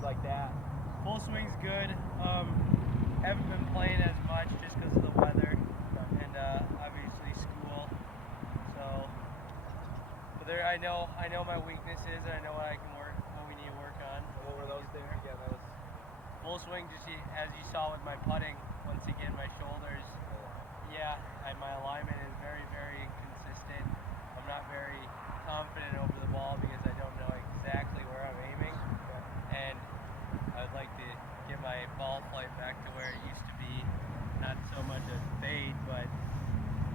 things like that? Full swing's good. Haven't been playing as much just because of the weather and obviously school. So, but there, I know my weaknesses and I know what we need to work on. What were those things again? That was Full swing, just as you saw with my putting. Once again, my shoulders. Yeah, my alignment is very, very inconsistent. I'm not very confident over the ball because I don't know exactly where I'm aiming. And I'd like to get my ball flight back to where it used to be. Not so much a fade, but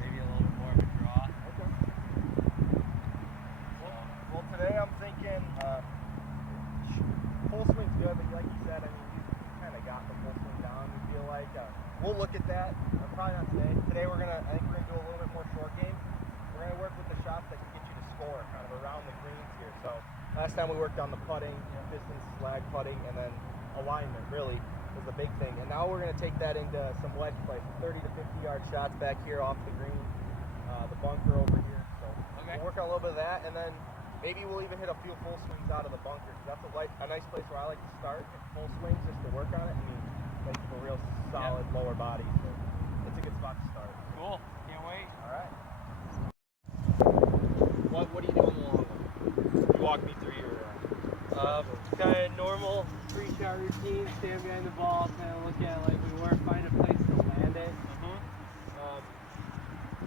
maybe a little bit more of a draw. okay. Well, today I'm thinking full swing's good, but like you said, I mean, you kind of got the full swing down. We feel like we'll look at that. Probably not today. Today I think we're gonna do a little bit more short game. We're gonna work with the shots that can get you to score, kind of around the greens here. So last time we worked on the putting, distance, slag putting, and then alignment really was the big thing. And now we're gonna take that into some wedge play, 30 to 50 yard shots back here off the green, the bunker over here. So we'll work on a little bit of that, and then maybe we'll even hit a few full swings out of the bunker. That's a nice place where I like to start. Full swings just to work on it. I mean, make a real solid lower body. So it's a good spot to start. Cool. Can't wait. All right. What do you do on the long one? Walk me through your Kind of normal pre-shot routine. Stand behind the ball, kind of look at it like we were, find a place to land it.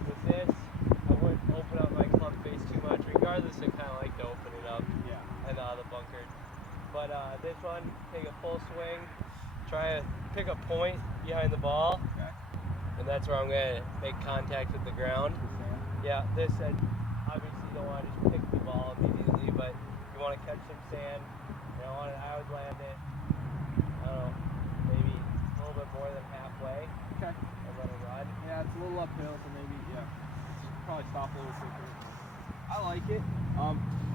With this, I wouldn't open up my club face too much. Regardless, I kind of like to open it up. And the bunker. But this one, take a full swing, try to pick a point behind the ball, and that's where I'm going to make contact with the ground. Yeah, this obviously you don't want to just pick the ball immediately, but you want to catch some sand. I would land it, I don't know, maybe a little bit more than halfway. Okay. And let it run. Yeah, it's a little uphill, so maybe probably stop a little quicker. I like it.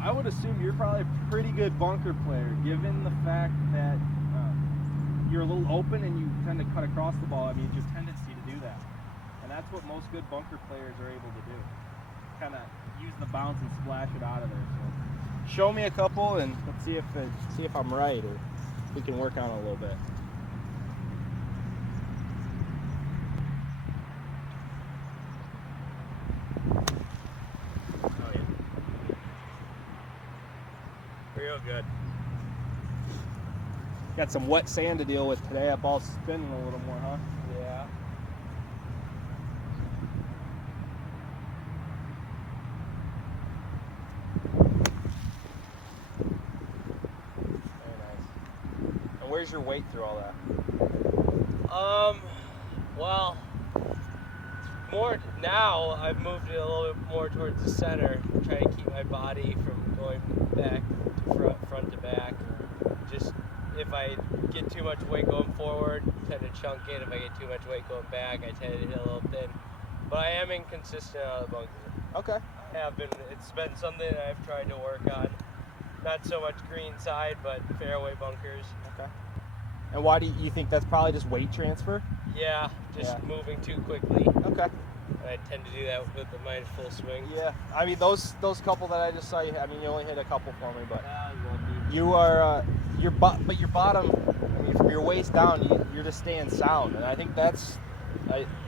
I would assume you're probably a pretty good bunker player, given the fact that you're a little open and you tend to cut across the ball. I mean, it's your tendency to do that, and that's what most good bunker players are able to do. Kind of use the bounce and splash it out of there. So, show me a couple, and let's see if I'm right, or we can work on it a little bit. Real good. Got some wet sand to deal with today. That ball's spinning a little more, huh? Yeah. Very nice. And where's your weight through all that? Well, more now I've moved it a little bit more towards the center, trying to keep my body from going back to front to back. Just if I get too much weight going forward, I tend to chunk it. If I get too much weight going back, I tend to hit a little thin. But I am inconsistent out of the bunker. Okay. I have been. It's been something that I've tried to work on. Not so much green side, but fairway bunkers. Okay. And why do you think that's probably just weight transfer? Yeah, just moving too quickly. Okay. And I tend to do that with my full swing. Yeah. I mean, those couple that I just saw you. I mean, you only hit a couple for me, but I was lucky. you are your bottom. I mean, from your waist down, you're just staying sound, and I think that's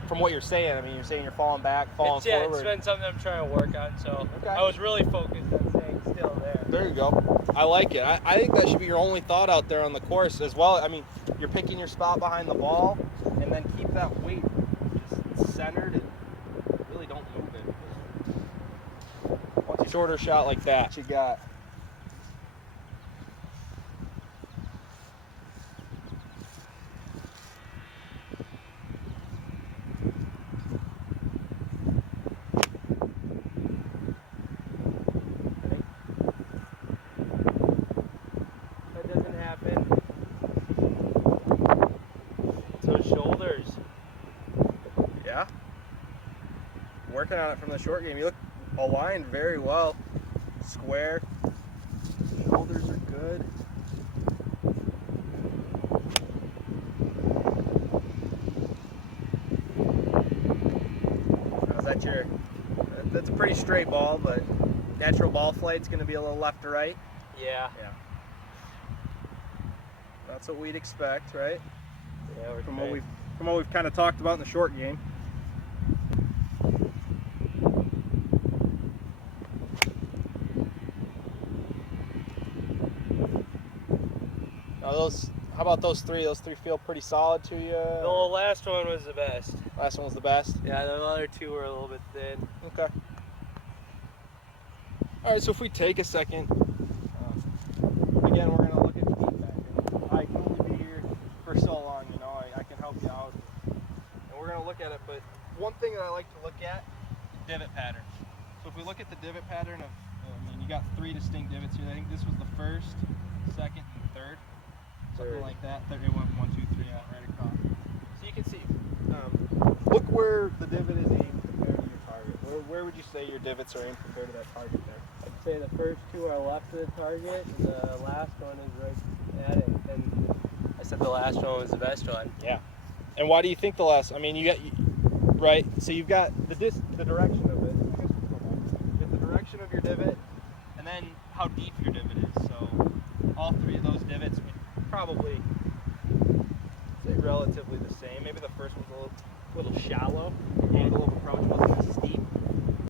from what you're saying. I mean, you're saying you're falling back, falling forward. It's been something I'm trying to work on. So I was really focused on staying still there. There you go. I like it. I think that should be your only thought out there on the course as well. I mean, you're picking your spot behind the ball, and then keep that weight just centered and really don't move it. Once a shorter shot like that, you got. Working on it from the short game. You look aligned very well. Square. Shoulders are good. That's a pretty straight ball, but natural ball flight's going to be a little left to right. Yeah. That's what we'd expect, right? Yeah, we're From trying. what we've kind of talked about in the short game. Now how about those three? Those three feel pretty solid to you? The last one was the best. Last one was the best? Yeah, the other two were a little bit thin. Okay. All right, so if we take a second, again, we're going to look at feedback. I can only be here for so long, you know, I can help you out. And we're going to look at it, but one thing that I like to look at is divot pattern. So if we look at the divot pattern of, you got 3 distinct divots here. I think this was the first, second, and third. Something like that. It went 1, 2, 3, right across. So you can see, look where the divot is aimed compared to your target. Where would you say your divots are aimed compared to that target there? I'd say the first two are left of the target, and the last one is right at it. And I said the last one was the best one. Yeah. And why do you think the last? I mean, right. So you've got the direction of it. I guess you get the direction of your divot, and then how deep your divot is. So all 3 of those divots would probably say relatively the same. Maybe the first one's a little shallow. The angle of approach wasn't as steep.